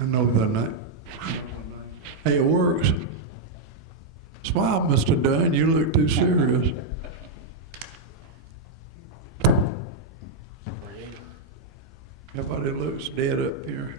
I know the name. Hey, it works. Smile, Mr. Dunn, you look too serious. Everybody looks dead up here.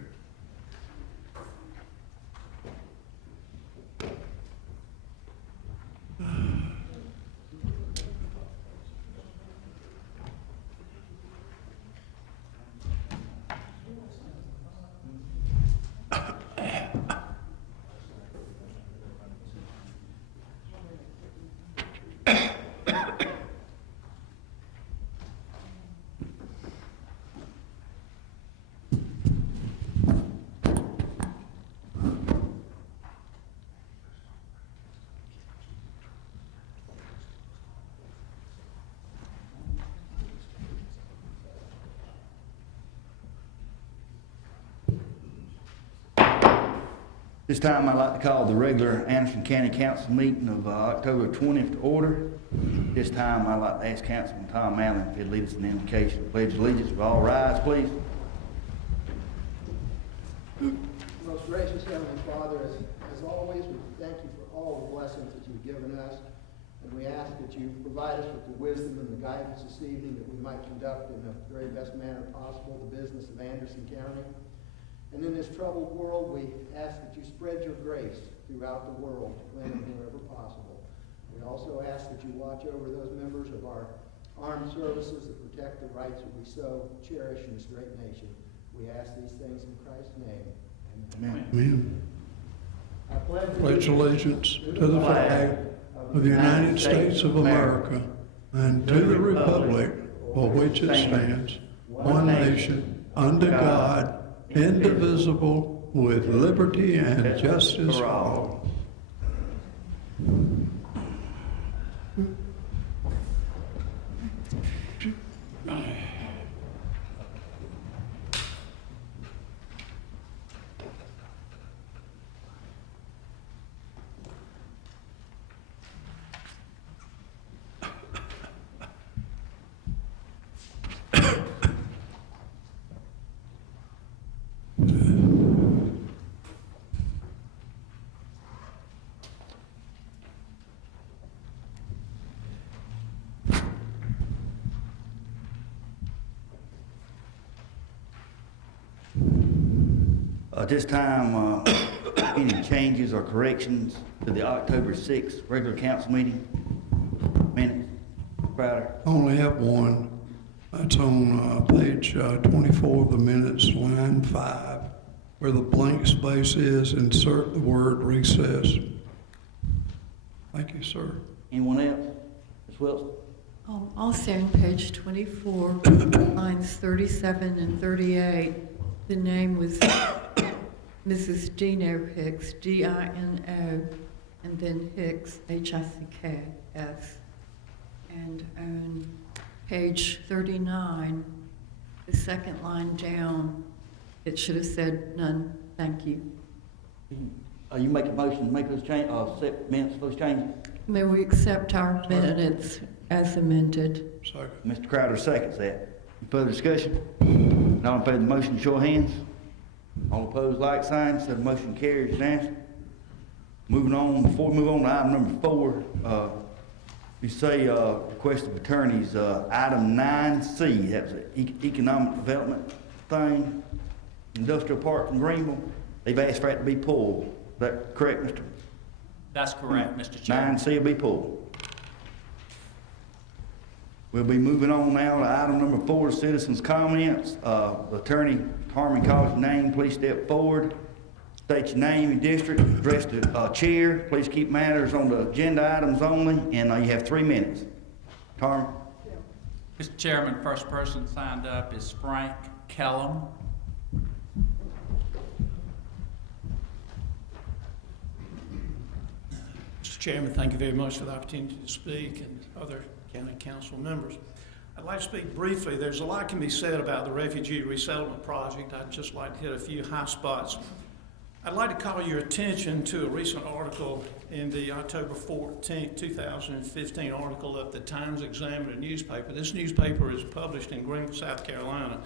This time I'd like to call the regular Anderson County Council meeting of October 20th to order. This time I'd like to ask Councilman Tom Allen if he'd lead us in the invocation. Pledge allegiance. Will all rise, please? Most gracious Heavenly Father, as always, we thank you for all the blessings that you've given us. And we ask that you provide us with the wisdom and the guidance this evening that we might conduct in the very best manner possible the business of Anderson County. And in this troubled world, we ask that you spread your grace throughout the world, when and wherever possible. We also ask that you watch over those members of our armed services that protect the rights that we so cherish in this great nation. We ask these things in Christ's name. Amen. Amen. I Pledge allegiance to the flag of the United States of America and to the republic for which it stands, one nation, under God, indivisible, with liberty and justice for all. At this time, any changes or corrections to the October 6th regular council meeting minutes? Crowder? I only have one. That's on page 24 of the minutes, line 5, where the blank space is, insert the word recess. Thank you, sir. Anyone else? Ms. Wilson? Also on page 24, lines 37 and 38, the name was Mrs. Dino Hicks, D-I-N-O, and then Hicks, H-I-C-K-S. And on page 39, the second line down, it should have said none, thank you. You make a motion to make those changes, set minutes for those changes? May we accept our minutes as amended? Second. Mr. Crowder seconds that. Any further discussion? All in favor of the motion, show of hands. All opposed, like sign. So the motion carries unanimously. Moving on, before we move on to item number 4, you say request of attorneys, item 9C, that was an economic development thing, industrial park in Greenville. They've asked for it to be pulled. Is that correct, Mr.? That's correct, Mr. Chairman. 9C will be pulled. We'll be moving on now to item number 4, citizens' comments. Attorney Harmon calls your name. Please step forward. State your name and district. Address the chair. Please keep matters on the agenda items only, and you have 3 minutes. Harmon. Mr. Chairman, first person signed up is Frank Kellum. Mr. Chairman, thank you very much for the opportunity to speak, and other county council members. I'd like to speak briefly. There's a lot can be said about the refugee resettlement project. I'd just like to hit a few high spots. I'd like to call your attention to a recent article in the October 14, 2015 article of the Times-Examiner newspaper. This newspaper is published in Greenville, South Carolina.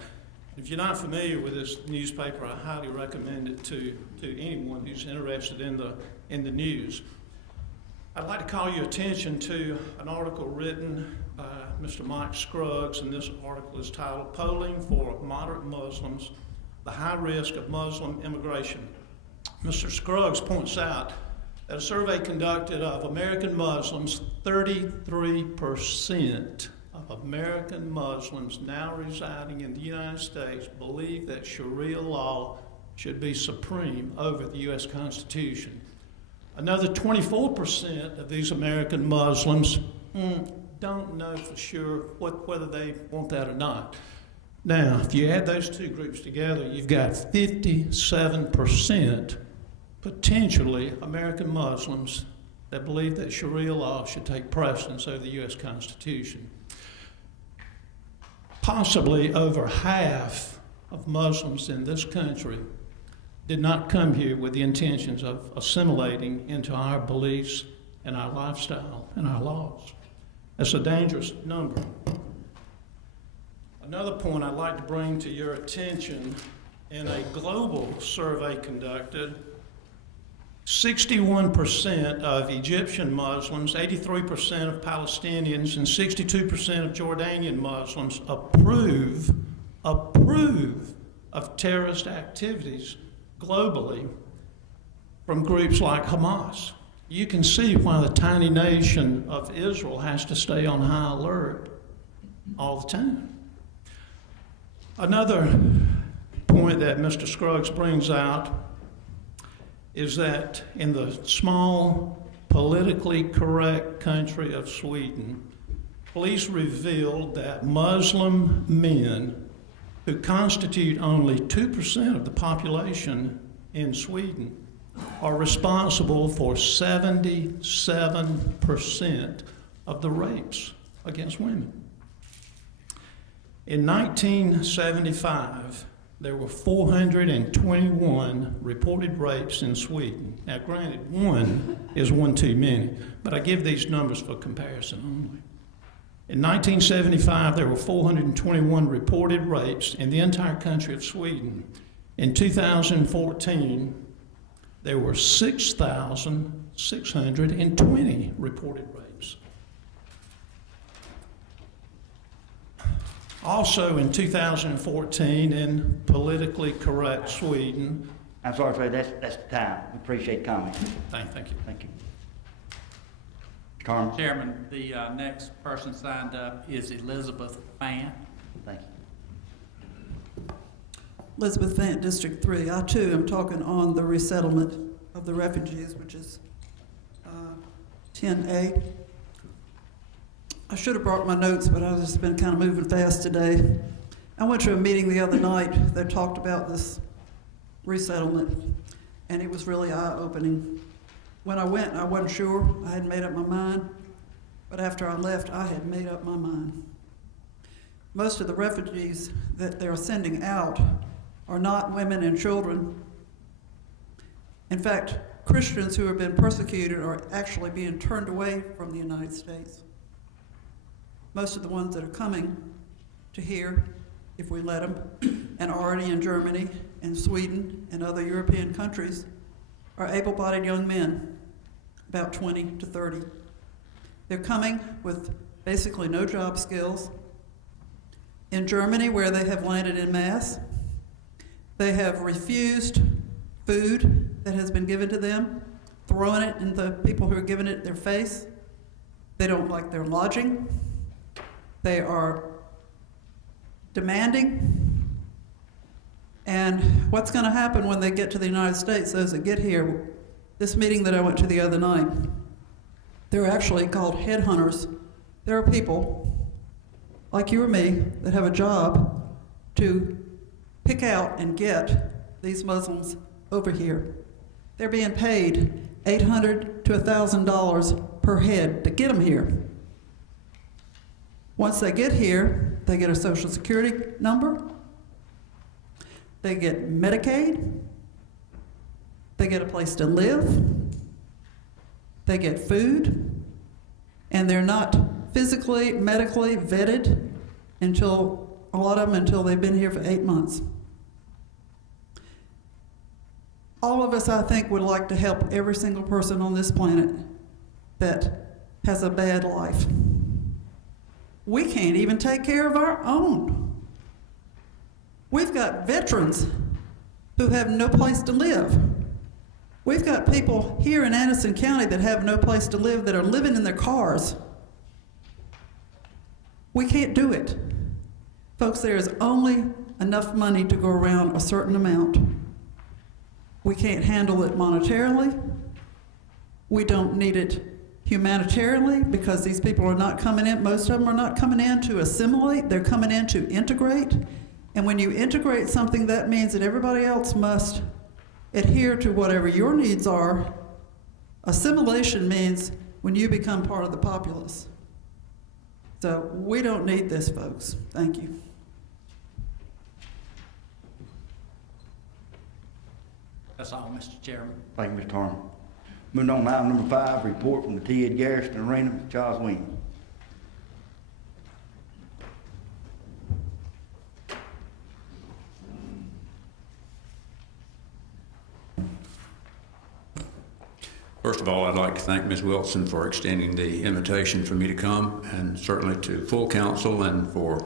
If you're not familiar with this newspaper, I highly recommend it to anyone who's interested in the news. I'd like to call your attention to an article written by Mr. Mike Scruggs, and this article is titled "Polling for Moderate Muslims, the High Risk of Muslim Immigration." Mr. Scruggs points out that a survey conducted of American Muslims, 33% of American Muslims now residing in the United States believe that Sharia law should be supreme over the U.S. Constitution. Another 24% of these American Muslims don't know for sure whether they want that or not. Now, if you add those two groups together, you've got 57% potentially American Muslims that believe that Sharia law should take precedence over the U.S. Constitution. Possibly over half of Muslims in this country did not come here with the intentions of assimilating into our beliefs and our lifestyle and our laws. That's a dangerous number. Another point I'd like to bring to your attention, in a global survey conducted, 61% of Egyptian Muslims, 83% of Palestinians, and 62% of Jordanian Muslims approve of terrorist activities globally from groups like Hamas. You can see why the tiny nation of Israel has to stay on high alert all the time. Another point that Mr. Scruggs brings out is that in the small, politically correct country of Sweden, police revealed that Muslim men, who constitute only 2% of the population in Sweden, are responsible for 77% of the rapes against women. In 1975, there were 421 reported rapes in Sweden. Now, granted, one is one too many, but I give these numbers for comparison only. In 1975, there were 421 reported rapes in the entire country of Sweden. In 2014, there were 6,620 reported rapes. Also in 2014, in politically correct Sweden. I'm sorry, Fred, that's the time. We appreciate the comment. Thank you. Thank you. Carmen? Chairman, the next person signed up is Elizabeth Fant. Thank you. Elizabeth Fant, District 3. I too am talking on the resettlement of the refugees, which is 10A. I should have brought my notes, but I've just been kind of moving fast today. I went to a meeting the other night that talked about this resettlement, and it was really eye-opening. When I went, I wasn't sure. I hadn't made up my mind. But after I left, I had made up my mind. Most of the refugees that they're sending out are not women and children. In fact, Christians who have been persecuted are actually being turned away from the United States. Most of the ones that are coming to here, if we let them, and already in Germany and Sweden and other European countries, are able-bodied young men, about 20 to 30. They're coming with basically no job skills. In Germany, where they have landed en masse, they have refused food that has been given to them, throwing it in the people who are giving it their face. They don't like their lodging. They are demanding. And what's going to happen when they get to the United States, those that get here, this meeting that I went to the other night, they're actually called headhunters. There are people like you or me that have a job to pick out and get these Muslims over here. They're being paid $800 to $1,000 per head to get them here. Once they get here, they get a Social Security number, they get Medicaid, they get a place to live, they get food, and they're not physically, medically vetted until a lot of them until they've been here for 8 months. All of us, I think, would like to help every single person on this planet that has a bad life. We can't even take care of our own. We've got veterans who have no place to live. We've got people here in Addison County that have no place to live, that are living in their cars. We can't do it. Folks, there is only enough money to go around a certain amount. We can't handle it monetarily. We don't need it humanitarianly, because these people are not coming in, most of them are not coming in to assimilate, they're coming in to integrate. And when you integrate something, that means that everybody else must adhere to whatever your needs are. Assimilation means when you become part of the populace. So we don't need this, folks. Thank you. That's all, Mr. Chairman. Thank you, Mr. Harmon. Moving on to item number 5, report from the T. Ed Garrison Arena, Charles Williams. First of all, I'd like to thank Ms. Wilson for extending the invitation for me to come, and certainly to full council and for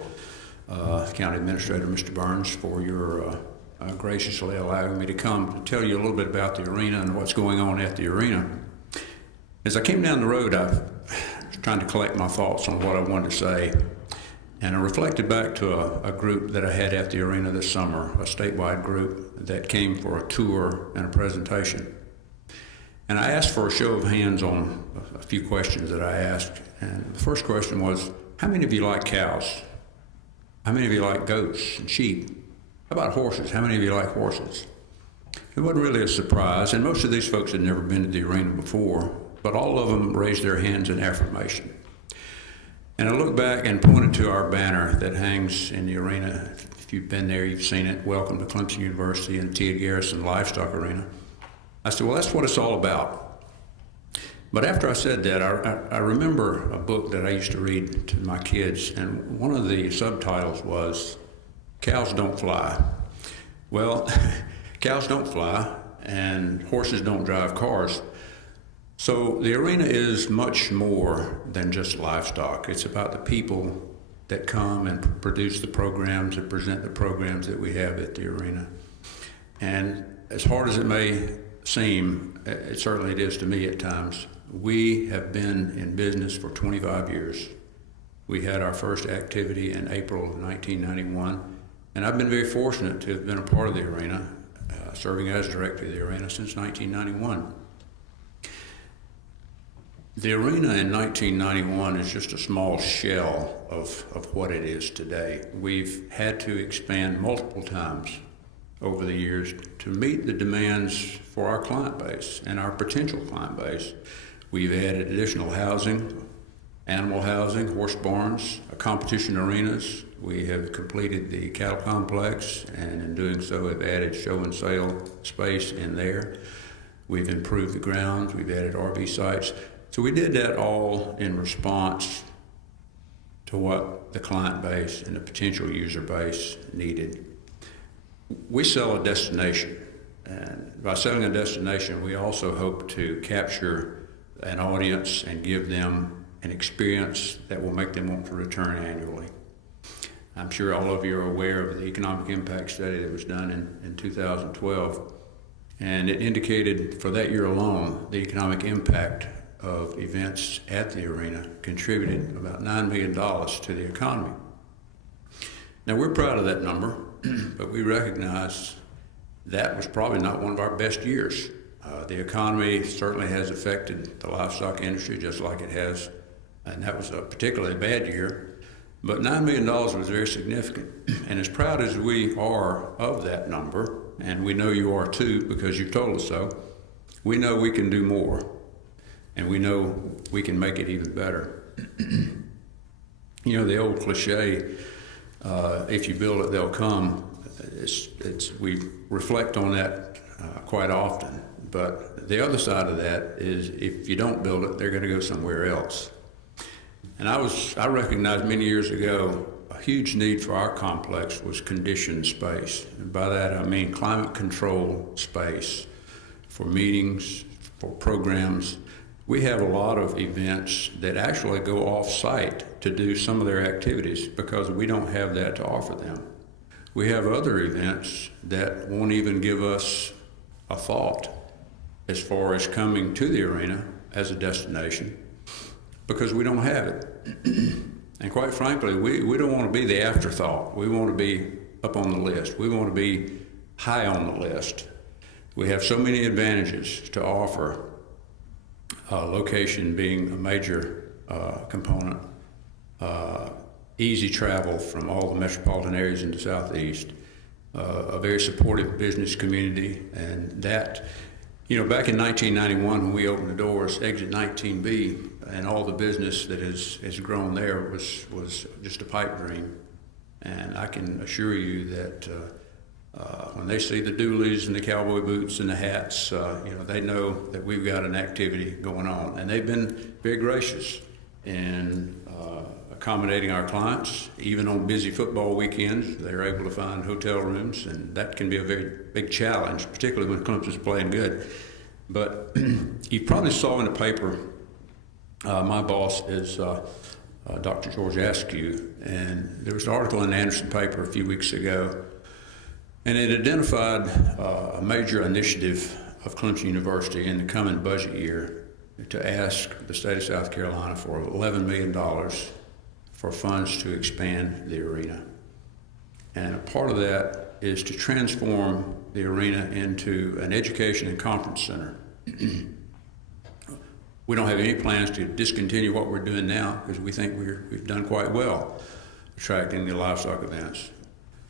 County Administrator Mr. Burns for your graciously allowing me to come to tell you a little bit about the arena and what's going on at the arena. As I came down the road, I was trying to collect my thoughts on what I wanted to say, and I reflected back to a group that I had at the arena this summer, a statewide group that came for a tour and a presentation. And I asked for a show of hands on a few questions that I asked. And the first question was, how many of you like cows? How many of you like goats and sheep? How about horses? How many of you like horses? It wasn't really a surprise, and most of these folks had never been to the arena before, but all of them raised their hands in affirmation. And I looked back and pointed to our banner that hangs in the arena. If you've been there, you've seen it. Welcome to Clemson University and T. Ed Garrison Livestock Arena. I said, well, that's what it's all about. But after I said that, I remember a book that I used to read to my kids, and one of the subtitles was, Cows Don't Fly. Well, cows don't fly, and horses don't drive cars. So the arena is much more than just livestock. It's about the people that come and produce the programs and present the programs that we have at the arena. And as hard as it may seem, it certainly it is to me at times, we have been in business for 25 years. We had our first activity in April of 1991, and I've been very fortunate to have been a part of the arena, serving as director of the arena since 1991. The arena in 1991 is just a small shell of what it is today. We've had to expand multiple times over the years to meet the demands for our client base and our potential client base. We've added additional housing, animal housing, horse barns, competition arenas. We have completed the cattle complex, and in doing so have added show and sale space in there. We've improved the grounds, we've added RV sites. So we did that all in response to what the client base and the potential user base needed. We sell a destination, and by selling a destination, we also hope to capture an audience and give them an experience that will make them want to return annually. I'm sure all of you are aware of the economic impact study that was done in 2012, and it indicated for that year alone, the economic impact of events at the arena contributed about $9 million to the economy. Now, we're proud of that number, but we recognize that was probably not one of our best years. The economy certainly has affected the livestock industry just like it has, and that was a particularly bad year. But $9 million was very significant. And as proud as we are of that number, and we know you are too because you've told us so, we know we can do more. And we know we can make it even better. You know, the old cliche, if you build it, they'll come. We reflect on that quite often. But the other side of that is if you don't build it, they're going to go somewhere else. And I recognized many years ago huge need for our complex was conditioned space. And by that I mean climate control space for meetings, for programs. We have a lot of events that actually go off-site to do some of their activities because we don't have that to offer them. We have other events that won't even give us a thought as far as coming to the arena as a destination because we don't have it. And quite frankly, we don't want to be the afterthought. We want to be up on the list. We want to be high on the list. We have so many advantages to offer, location being a major component, easy travel from all the metropolitan areas in the Southeast, a very supportive business community, and that, you know, back in 1991 when we opened the doors, Exit 19B, and all the business that has grown there was just a pipe dream. And I can assure you that when they see the doolies and the cowboy boots and the hats, you know, they know that we've got an activity going on. And they've been very gracious in accommodating our clients. Even on busy football weekends, they're able to find hotel rooms, and that can be a very big challenge, particularly when Clemson's playing good. But you probably saw in the paper, my boss is Dr. George Askew, and there was an article in the Anderson paper a few weeks ago, and it identified a major initiative of Clemson University in the coming budget year to ask the state of South Carolina for $11 million for funds to expand the arena. And a part of that is to transform the arena into an education and conference center. We don't have any plans to discontinue what we're doing now because we think we've done quite well attracting the livestock events.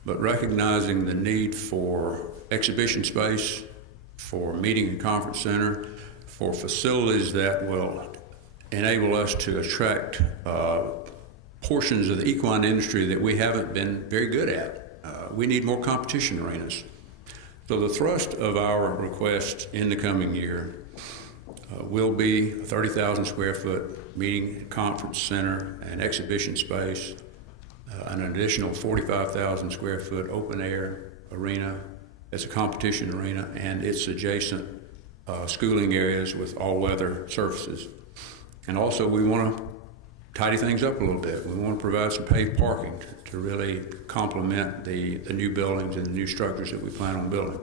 But recognizing the need for exhibition space, for meeting and conference center, for facilities that will enable us to attract portions of the equine industry that we haven't been very good at. We need more competition arenas. So the thrust of our request in the coming year will be a 30,000 square foot meeting and conference center and exhibition space, an additional 45,000 square foot open air arena as a competition arena, and its adjacent schooling areas with all-weather surfaces. And also we want to tidy things up a little bit. We want to provide some paved parking to really complement the new buildings and the new structures that we plan on building.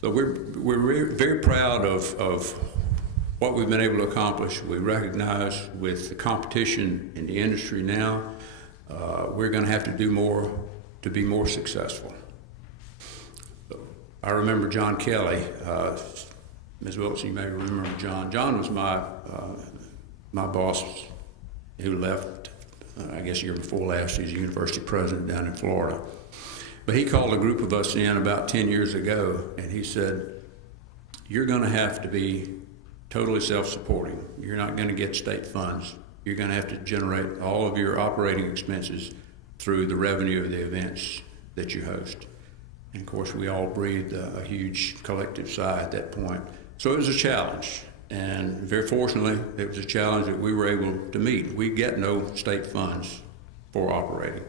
So we're very proud of what we've been able to accomplish. We recognize with the competition in the industry now, we're going to have to do more to be more successful. I remember John Kelly. Ms. Wilson, you may remember John. John was my boss who left, I guess, the year before last. He's a university president down in Florida. But he called a group of us in about 10 years ago, and he said, you're going to have to be totally self-supporting. You're not going to get state funds. You're going to have to generate all of your operating expenses through the revenue of the events that you host. And of course, we all breathed a huge collective sigh at that point. So it was a challenge. And very fortunately, it was a challenge that we were able to meet. We get no state funds for operating.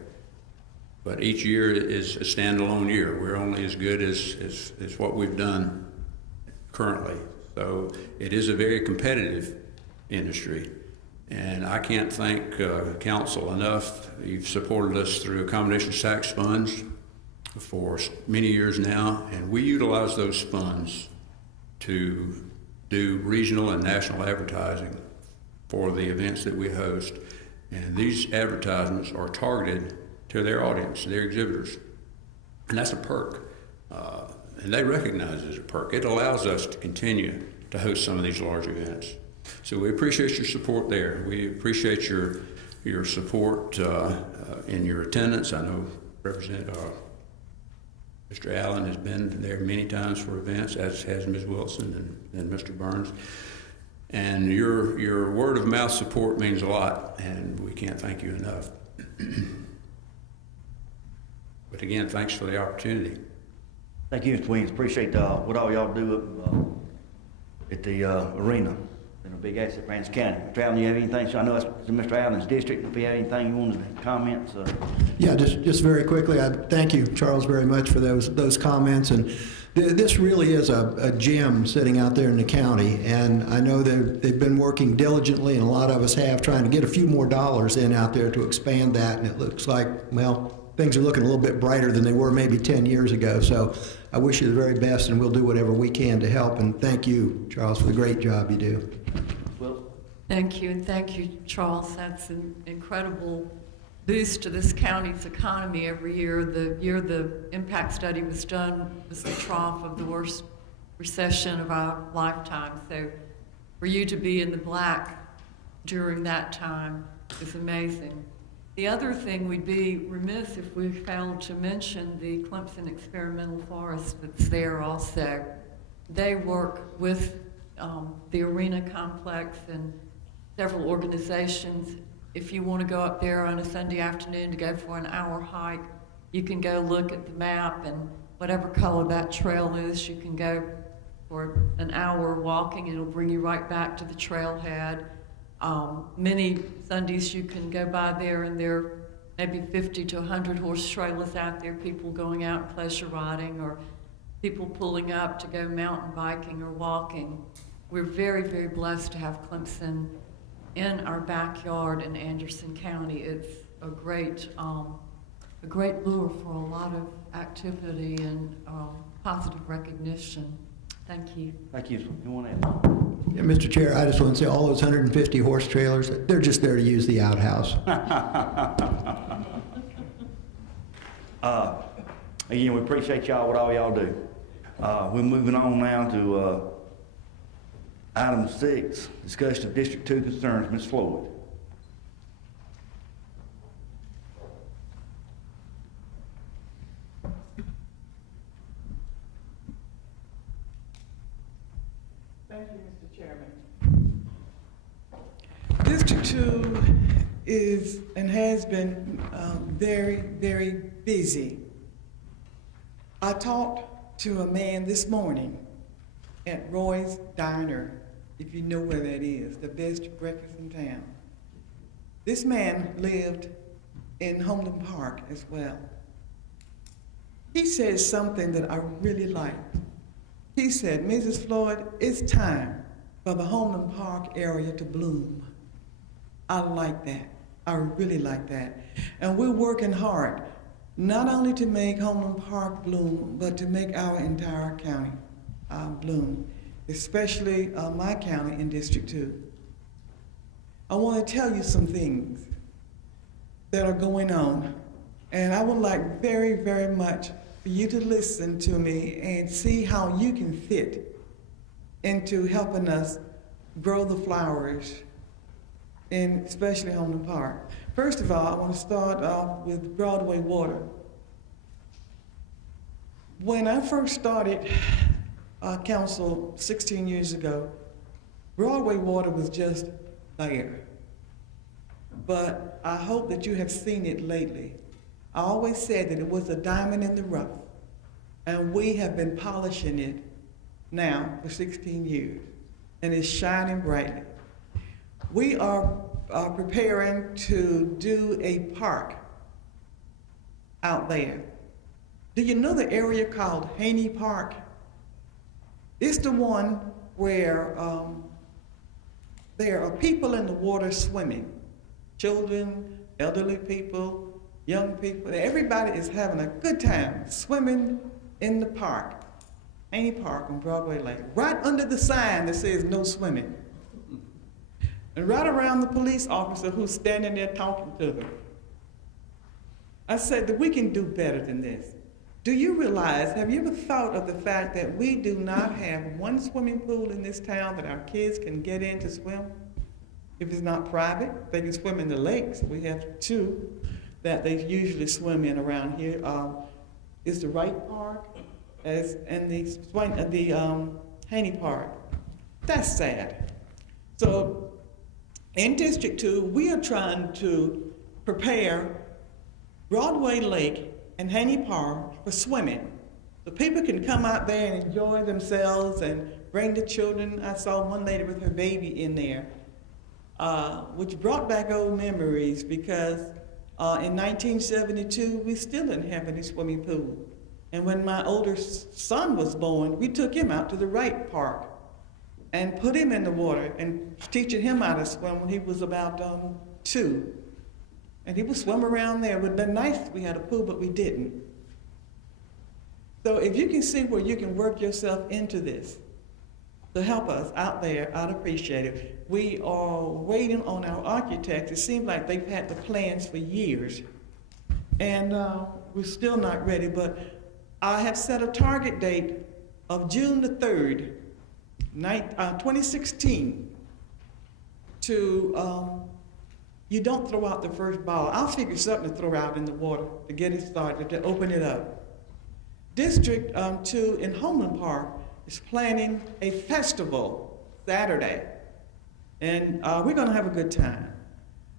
But each year is a standalone year. We're only as good as what we've done currently. So it is a very competitive industry. And I can't thank council enough. You've supported us through accommodations tax funds for many years now, and we utilize those funds to do regional and national advertising for the events that we host. And these advertisements are targeted to their audience, their exhibitors. And that's a perk. And they recognize it as a perk. It allows us to continue to host some of these large events. So we appreciate your support there. We appreciate your support in your attendance. I know Mr. Allen has been there many times for events, as has Ms. Wilson and Mr. Burns. And your word of mouth support means a lot, and we can't thank you enough. But again, thanks for the opportunity. Thank you, Mr. Williams. Appreciate what all y'all do at the arena. Been a big asset for Anderson County. Mr. Allen, you have anything? So I know it's Mr. Allen's district. If you have anything you wanted to comment, so. Yeah, just very quickly, I thank you, Charles, very much for those comments. And this really is a gem sitting out there in the county. And I know they've been working diligently, and a lot of us have, trying to get a few more dollars in out there to expand that. And it looks like, well, things are looking a little bit brighter than they were maybe 10 years ago. So I wish you the very best, and we'll do whatever we can to help. And thank you, Charles, for the great job you do. Well, Thank you, and thank you, Charles. That's an incredible boost to this county's economy every year. The year the impact study was done was the trough of the worst recession of our lifetime. So for you to be in the black during that time is amazing. The other thing, we'd be remiss if we failed to mention the Clemson Experimental Forest that's there also. They work with the Arena Complex and several organizations. If you want to go up there on a Sunday afternoon to go for an hour hike, you can go look at the map, and whatever color that trail is, you can go for an hour walking. It'll bring you right back to the trailhead. Many Sundays you can go by there, and there are maybe 50 to 100 horse trailers out there, people going out pleasure riding, or people pulling up to go mountain biking or walking. We're very, very blessed to have Clemson in our backyard in Anderson County. It's a great lure for a lot of activity and positive recognition. Thank you. thank you. You want to add? Yeah, Mr. Chair, I just want to say all those 150 horse trailers, they're just there to use the outhouse. Again, we appreciate y'all, what all y'all do. We're moving on now to item 6, discussion of District 2 concerns. Ms. Floyd. Thank you, Mr. Chairman. District 2 is and has been very, very busy. I talked to a man this morning at Roy's Diner, if you know where that is, the best breakfast in town. This man lived in Homeland Park as well. He said something that I really liked. He said, Mrs. Floyd, it's time for the Homeland Park area to bloom. I like that. I really like that. And we're working hard, not only to make Homeland Park bloom, but to make our entire county bloom, especially my county in District 2. I want to tell you some things that are going on, and I would like very, very much for you to listen to me and see how you can fit into helping us grow the flowers, in especially Homeland Park. First of all, I want to start off with Broadway Water. When I first started council 16 years ago, Broadway Water was just there. But I hope that you have seen it lately. I always said that it was a diamond in the rough, and we have been polishing it now for 16 years, and it's shining brightly. We are preparing to do a park out there. Do you know the area called Haney Park? It's the one where there are people in the water swimming. Children, elderly people, young people, everybody is having a good time swimming in the park. Haney Park on Broadway Lake, right under the sign that says no swimming. And right around the police officer who's standing there talking to them. I said that we can do better than this. Do you realize, have you ever thought of the fact that we do not have one swimming pool in this town that our kids can get in to swim? If it's not private, they can swim in the lakes. We have 2 that they usually swim in around here. Is the Wright Park and the Haney Park. That's sad. So in District 2, we are trying to prepare Broadway Lake and Haney Park for swimming. The people can come out there and enjoy themselves and bring the children. I saw one lady with her baby in there, which brought back old memories because in 1972, we still didn't have any swimming pool. And when my older son was born, we took him out to the Wright Park and put him in the water and teaching him how to swim when he was about 2. And he would swim around there. It would have been nice if we had a pool, but we didn't. So if you can see where you can work yourself into this to help us out there, I'd appreciate it. We are waiting on our architects. It seems like they've had the plans for years. And we're still not ready, but I have set a target date of June the 3rd, 2016, to, you don't throw out the first ball. I'll figure something to throw out in the water to get it started, to open it up. District 2 in Homeland Park is planning a festival Saturday, and we're gonna have a good time.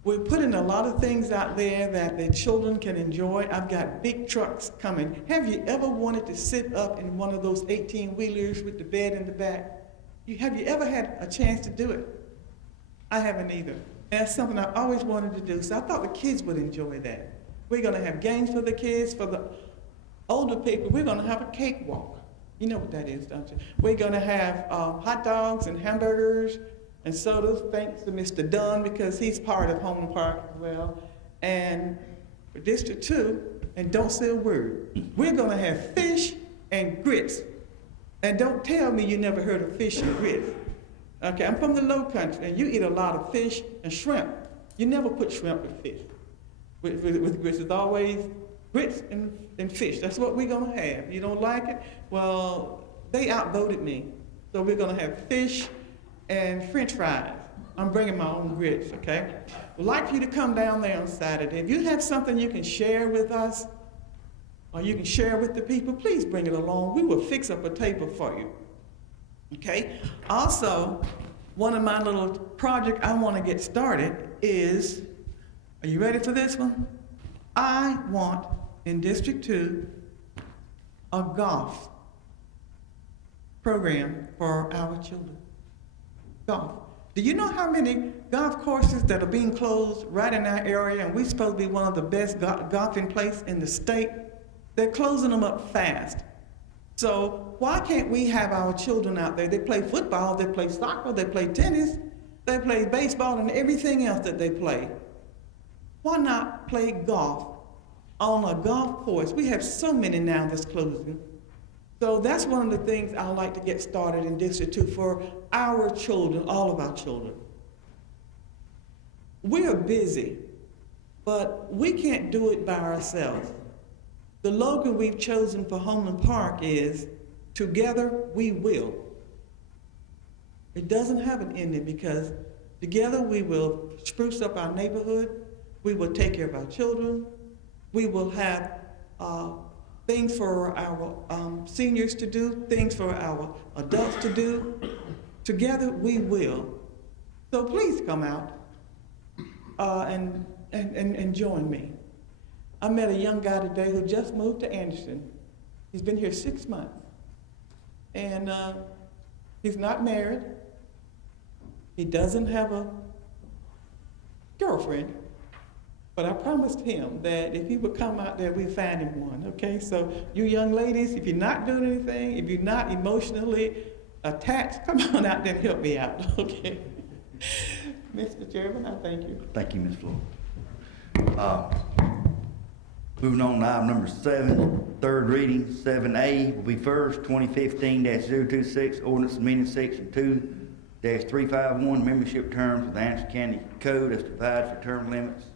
We're putting a lot of things out there that the children can enjoy. I've got big trucks coming. Have you ever wanted to sit up in one of those 18-wheelers with the bed in the back? Have you ever had a chance to do it? I haven't either. And that's something I've always wanted to do, so I thought the kids would enjoy that. We're gonna have games for the kids, for the older people. We're gonna have a cakewalk. You know what that is, don't you? We're gonna have hot dogs and hamburgers and sodas, thanks to Mr. Dunn, because he's part of Homeland Park as well. And for District 2, and don't say a word, we're gonna have fish and grits. And don't tell me you never heard of fish and grits. Okay, I'm from the low country, and you eat a lot of fish and shrimp. You never put shrimp with fish. With grits, it's always grits and fish. That's what we're gonna have. You don't like it? Well, they outvoted me. So we're gonna have fish and French fries. I'm bringing my own grits, okay? We'd like for you to come down there on Saturday. If you have something you can share with us, or you can share with the people, please bring it along. We will fix up a table for you, okay? Also, one of my little projects I want to get started is, are you ready for this one? I want, in District 2, a golf program for our children. Golf. Do you know how many golf courses that are being closed right in our area, and we're supposed to be one of the best golfing places in the state? They're closing them up fast. So why can't we have our children out there? They play football, they play soccer, they play tennis, they play baseball and everything else that they play. Why not play golf on a golf course? We have so many now that's closing. So that's one of the things I like to get started in District 2 for our children, all of our children. We are busy, but we can't do it by ourselves. The slogan we've chosen for Homeland Park is, together we will. It doesn't have an ending because together we will spruce up our neighborhood, we will take care of our children, we will have things for our seniors to do, things for our adults to do. Together we will. So please come out and join me. I met a young guy today who just moved to Anderson. He's been here 6 months. And he's not married. He doesn't have a girlfriend. But I promised him that if he would come out there, we'd find him one, okay? So you young ladies, if you're not doing anything, if you're not emotionally attached, come on out there and help me out, okay? Mr. Chairman, I thank you. Thank you, Ms. Floyd. Moving on to item number 7, third reading, 7A will be first, 2015-026, ordinance amending section 2-351, membership terms of the Anderson County Code as to provide for term limits,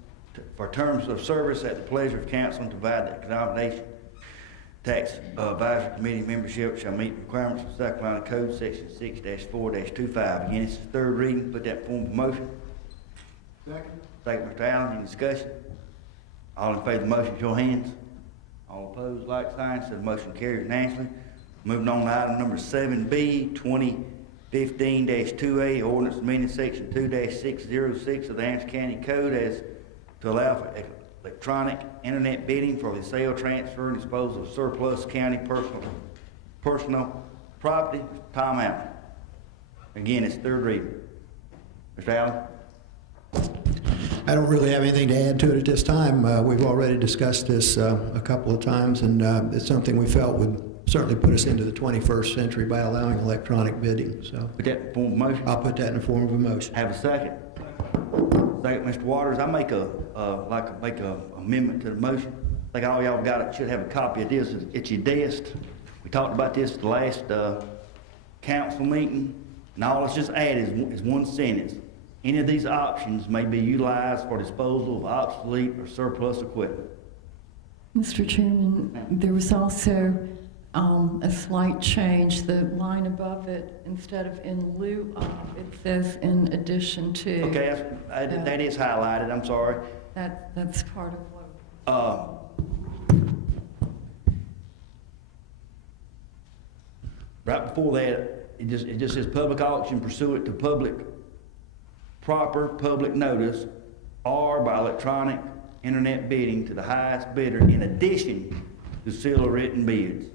for terms of service at the pleasure of council, and to provide that combination tax advisory committee membership shall meet the requirements of South Carolina Code section 6-4-25. Again, this is third reading. Put that in form of motion. Second. Second, Mr. Allen. Any discussion? All in favor of the motion, show hands. All opposed, like sign. So the motion carries unanimously. Moving on to item number 7B, 2015-2A, ordinance amending section 2-606 of the Anderson County Code as to allow for electronic internet bidding for the sale, transfer, and disposal of surplus county personal property. Tom Allen. Again, it's third reading. Mr. Allen? I don't really have anything to add to it at this time. We've already discussed this a couple of times, and it's something we felt would certainly put us into the 21st century by allowing electronic bidding. So Put that in form of motion. I'll put that in the form of a motion. Have a second. Second, Mr. Waters. I make a amendment to the motion. I think all y'all got it. Should have a copy of this. It's your desk. We talked about this at the last council meeting, and all it's just added is one sentence. Any of these options may be utilized for disposal of obsolete or surplus equipment. Mr. Chairman, there was also a slight change. The line above it, instead of in lieu of, it says in addition to. Okay, that is highlighted. I'm sorry. That's part of what. Right before that, it just says public auction pursuant to proper public notice or by electronic internet bidding to the highest bidder in addition to sealed or written bids.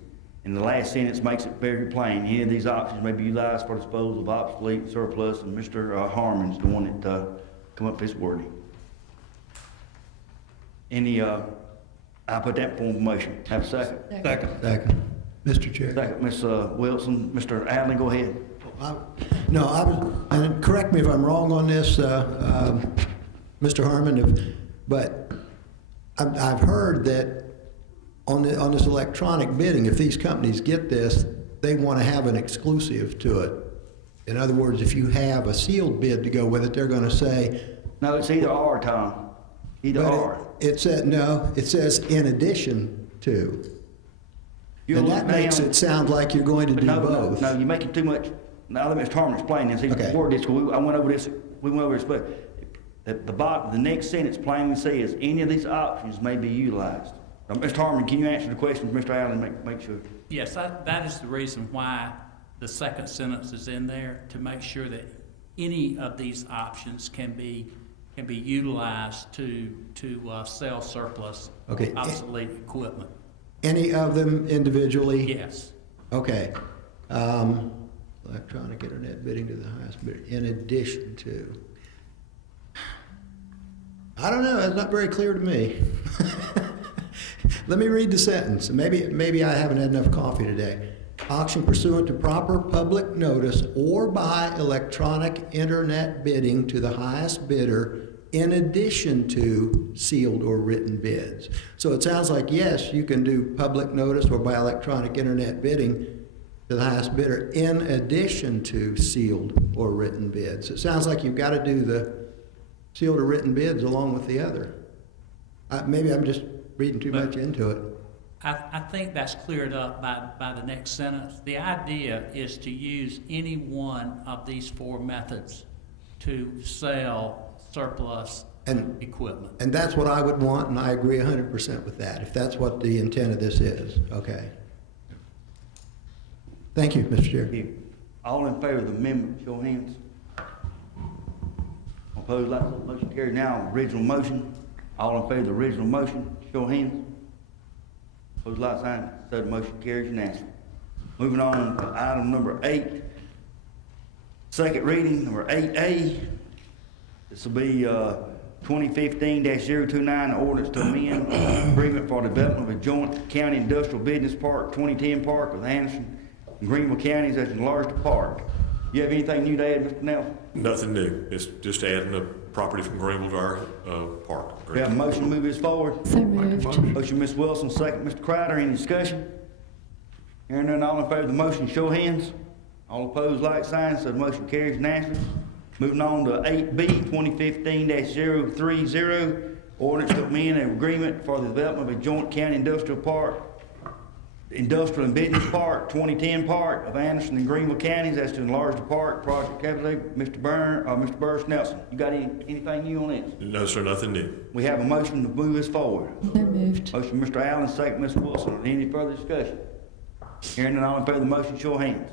And the last sentence makes it very plain. Any of these options may be utilized for disposal of obsolete surplus, and Mr. Harmon's the one that come up with this wording. I'll put that in form of motion. Have a second. Second. Mr. Chair. Second, Ms. Wilson. Mr. Allen, go ahead. And correct me if I'm wrong on this, Mr. Harmon, but I've heard that on this electronic bidding, if these companies get this, they want to have an exclusive to it. In other words, if you have a sealed bid to go with it, they're going to say. No, it's either or, Tom. Either or. It says in addition to. And that makes it sound like you're going to do both. No, you're making too much. Now let Mr. Harmon explain this. Okay. Before this, I went over this. We went over this, but the next sentence plainly says any of these options may be utilized. Now, Mr. Harmon, can you answer the question for Mr. Allen? Make sure. Yes, that is the reason why the second sentence is in there, to make sure that any of these options can be utilized to sell surplus obsolete equipment. Any of them individually? Yes. Okay. Electronic internet bidding to the highest bidder in addition to. I don't know, it's not very clear to me. Let me read the sentence. Maybe I haven't had enough coffee today. Auction pursuant to proper public notice or by electronic internet bidding to the highest bidder in addition to sealed or written bids. So it sounds like, yes, you can do public notice or by electronic internet bidding to the highest bidder in addition to sealed or written bids. It sounds like you've got to do the sealed or written bids along with the other. Maybe I'm just reading too much into it. I think that's cleared up by the next sentence. The idea is to use any one of these four methods to sell surplus equipment. And that's what I would want, and I agree 100% with that, if that's what the intent of this is. Okay. Thank you, Mr. Chair. Thank you. All in favor of the amendment, show of hands. Opposed, like sign. Motion carried. Now, original motion. All in favor of the original motion, show of hands. Opposed, like sign. So the motion carries unanimously. Moving on to item number 8. Second reading, number 8A. This will be 2015-029, ordinance to amend agreement for development of a joint county industrial business park, 2010 park with Anderson and Greenville counties as enlarged park. You have anything new to add, Mr. Nelson? Nothing new. It's just adding a property from Greenville to our park. We have a motion to move this forward. So moved. Motion, Ms. Wilson, second, Mr. Crowder. Any discussion? Hearing none, all in favor of the motion, show of hands. All opposed, like sign, so the motion carries unanimously. Moving on to 8B, 2015-030, ordinance to amend an agreement for the development of a joint county industrial park, industrial and business park, 2010 park of Anderson and Greenville counties as to enlarge the park. Project capability, Mr. Burris Nelson. You got anything new on this? No, sir, nothing new. We have a motion to move this forward. So moved. Motion, Mr. Allen, second, Ms. Wilson. Any further discussion? Hearing none, all in favor of the motion, show of hands.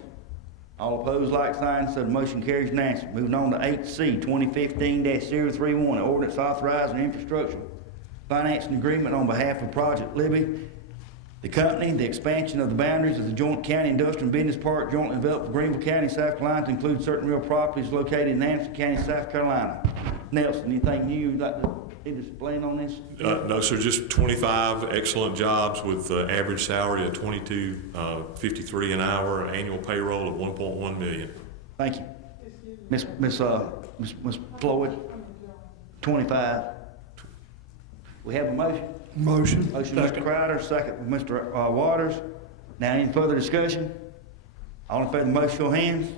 All opposed, like sign, so the motion carries unanimously. Moving on to 8C, 2015-031, ordinance authorizing infrastructure financing agreement on behalf of Project Libby. The company, the expansion of the boundaries of the Joint County Industrial and Business Park jointly developed with Greenville County, South Carolina to include certain real properties located in Anderson County, South Carolina. Nelson, anything new you'd like to explain on this? No, sir, just 25 excellent jobs with average salary of $22.53 an hour, annual payroll of $1.1 million. Thank you. Miss Floyd, 25. We have a motion. Motion. Motion, Mr. Crowder, second by Mr. Waters. Now, any further discussion? All in favor of the motion, show of hands.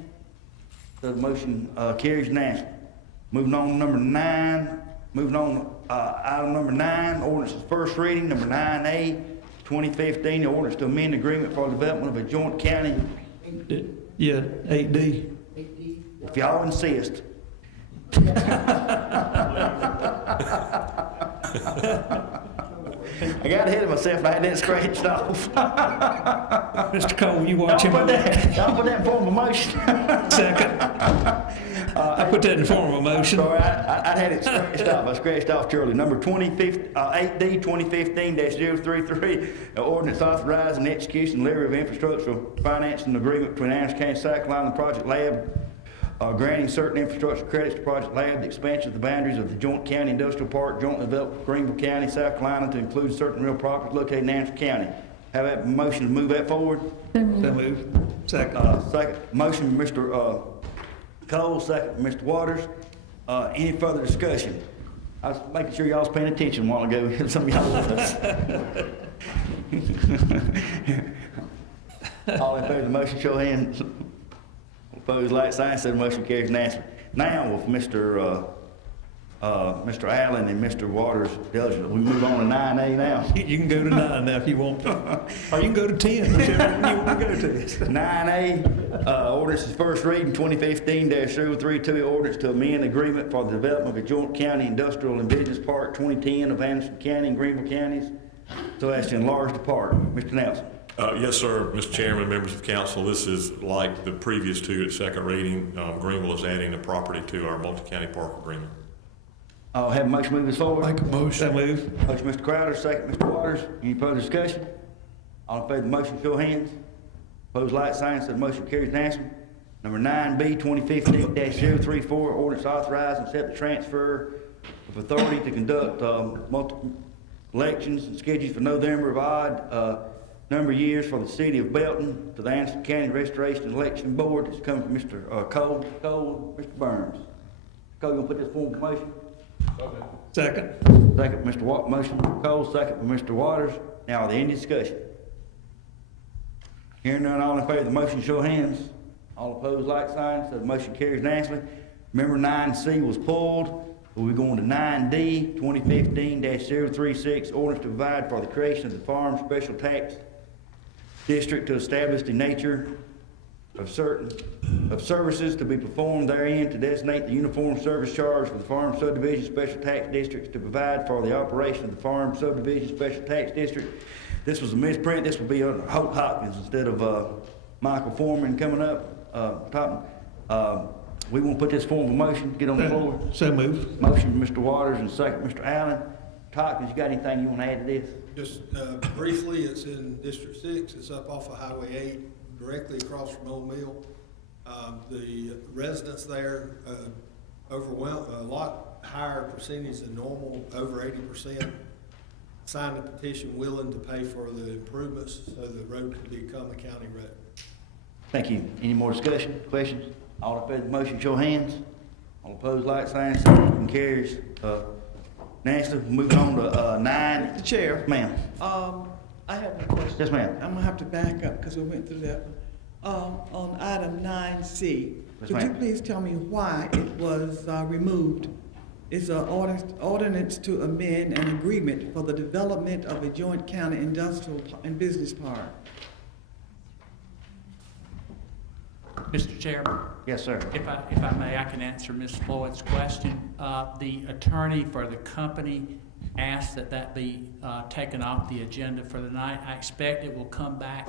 So the motion carries unanimously. Moving on to number 9. Moving on, item number 9, ordinance is first reading, number 9A, 2015, the ordinance to amend the agreement for the development of a joint county. Yeah, 8D. If y'all insist. I got ahead of myself and I had that scratched off. Mr. Cole, you watch him. Y'all put that in form of a motion. Second. I put that in form of a motion. Sorry, I had it scratched off. I scratched off Shirley. Number 8D 2015-033, ordinance authorizing the execution and delivery of infrastructural financing agreement between Anderson County, South Carolina, and the Project Lab, granting certain infrastructure credits to Project Lab, the expansion of the boundaries of the Joint County Industrial Park, jointly developed with Greenville County, South Carolina, to include certain real properties located in Anderson County. Have that motion to move that forward? So moved. Second. Second. Motion, Mr. Cole, second, Mr. Waters. Any further discussion? I was making sure y'all was paying attention a while ago. Some of y'all was. All in favor of the motion, show of hands. Opposed, like sign, said the motion carries unanimously. Now, with Mr. Allen and Mr. Waters diligent, we move on to 9A now. You can go to 9 now if you want to. Or you can go to 10, whichever one you want to go to. 9A, ordinance is first reading, 2015-032, ordinance to amend agreement for the development of a joint county industrial and business park 2010 of Anderson County and Greenville counties, so as to enlarge the park. Mr. Nelson. Yes, sir, Mr. Chairman, members of council, this is like the previous two at second reading. Greenville is adding a property to our multi-county park agreement. I'll have a motion move this forward. Make a motion. So moved. Motion, Mr. Crowder, second, Mr. Waters. Any further discussion? All in favor of the motion, show of hands. Opposed, like sign, so the motion carries unanimously. Number 9B, 2015-034, ordinance authorizing and set the transfer of authority to conduct multiple elections and schedules for November of odd number of years for the city of Belton to the Anderson County Restoration and Election Board. It's coming from Mr. Cole, Mr. Burns. Cole, you gonna put this form of motion? Second. Second, Mr. Motion, Cole, second by Mr. Waters. Now, are there any discussion? Hearing none, all in favor of the motion, show of hands. All opposed, like sign, so the motion carries unanimously. Remember, 9C was pulled. We're going to 9D, 2015-036, ordinance to provide for the creation of the farm special tax district to establish the nature of services to be performed therein, to designate the uniform service charge for the farm subdivision special tax districts, to provide for the operation of the farm subdivision special tax district. This was a misprint. This will be under Hope Hopkins instead of Michael Foreman coming up. We won't put this form of motion. Get on the floor. So moved. Motion from Mr. Waters and second Mr. Allen. Hopkins, you got anything you want to add to this? Just briefly, it's in District 6. It's up off of Highway 8, directly across from Old Mill. The residents there overwhelmed a lot higher percentage than normal, over 80%. Signed a petition willing to pay for the improvements so the road could become a county road. Thank you. Any more discussion, questions? All in favor of the motion, show of hands. All opposed, like sign, so motion carries. Nancy, moving on to 9. Mr. Chair. Ma'am. I have a question. Yes, ma'am. I'm gonna have to back up because we went through that one. On item 9C, Yes, could you ma'am. please tell me why it was removed? It's an ordinance to amend an agreement for the development of a joint county industrial and business park. Mr. Chairman, Yes, sir. if I may, I can answer Ms. Floyd's question. The attorney for the company asked that be taken off the agenda for the night. I expect it will come back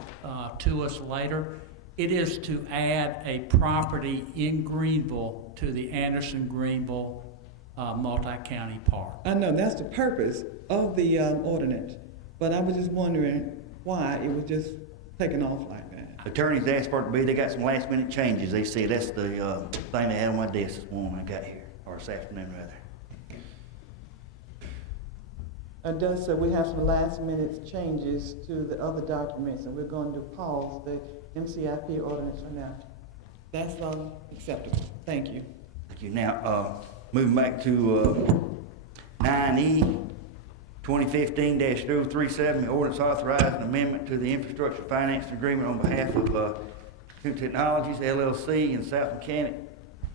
to us later. It is to add a property in Greenville to the Anderson-Greenville multi-county park. I know that's the purpose of the ordinance, but I was just wondering why it was just taken off like that. Attorneys asked for it to be, they got some last minute changes. They said that's the thing they had on my desk this morning when I got here, or this afternoon rather. It does say we have some last minute changes to the other documents, and we're going to pause the MCIP ordinance for now. That's acceptable. Thank you. Thank you. Now, moving back to 9E, 2015-037, the ordinance authorizing amendment to the infrastructure finance agreement on behalf of New Technologies, LLC, and South Mechanic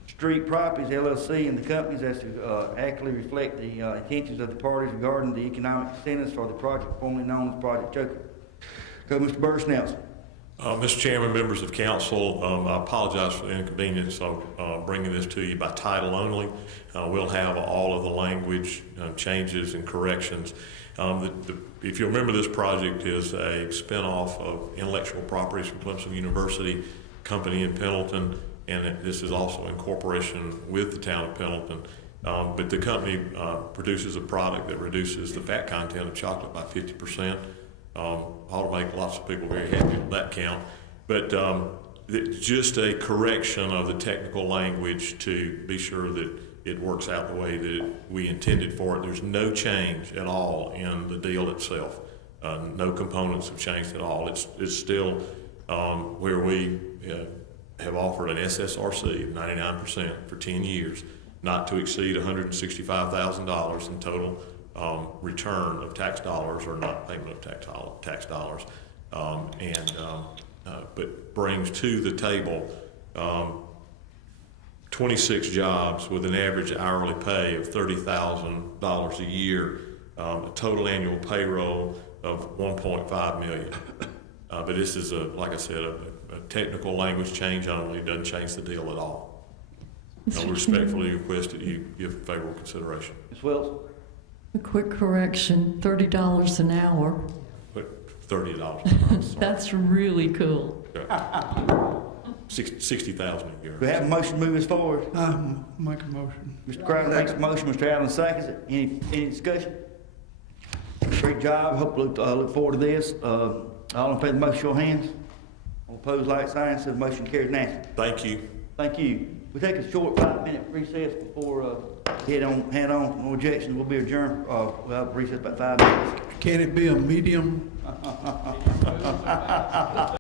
Street Properties, LLC, and the companies as to accurately reflect the intentions of the parties regarding the economic incentives for the project formerly known as Project Joker. Go, Mr. Burris Nelson. Mr. Chairman, members of council, I apologize for the inconvenience of bringing this to you by title only. We'll have all of the language changes and corrections. If you remember, this project is a spinoff of intellectual properties from Clemson University Company in Pendleton, and this is also in cooperation with the town of Pendleton. But the company produces a product that reduces the fat content of chocolate by 50%. Ought to make lots of people very happy on that count. But just a correction of the technical language to be sure that it works out the way that we intended for it. There's no change at all in the deal itself. No components have changed at all. It's still where we have offered an SSRC of 99% for 10 years, not to exceed $165,000 in total return of tax dollars, or not payment of tax dollars, but brings to the table 26 jobs with an average hourly pay of $30,000 a year, a total annual payroll of $1.5 million. But this is, like I said, a technical language change only. It doesn't change the deal at all. I respectfully request that you give favorable consideration. Ms. Wilson. A quick correction, $30 an hour. But $30. That's really cool. 60,000 a year. We have a motion to move this forward. Make a motion. Mr. Crowder makes a motion, Mr. Allen seconds it. Any discussion? Great job. Hope look forward to this. All in favor of the motion, show of hands. All opposed, like sign. So the motion carries unanimously. Thank you. Thank you. We take a short 5-minute recess before head on. No objections. We'll be adjourned. We'll have a recess about 5 minutes. Can it be a medium?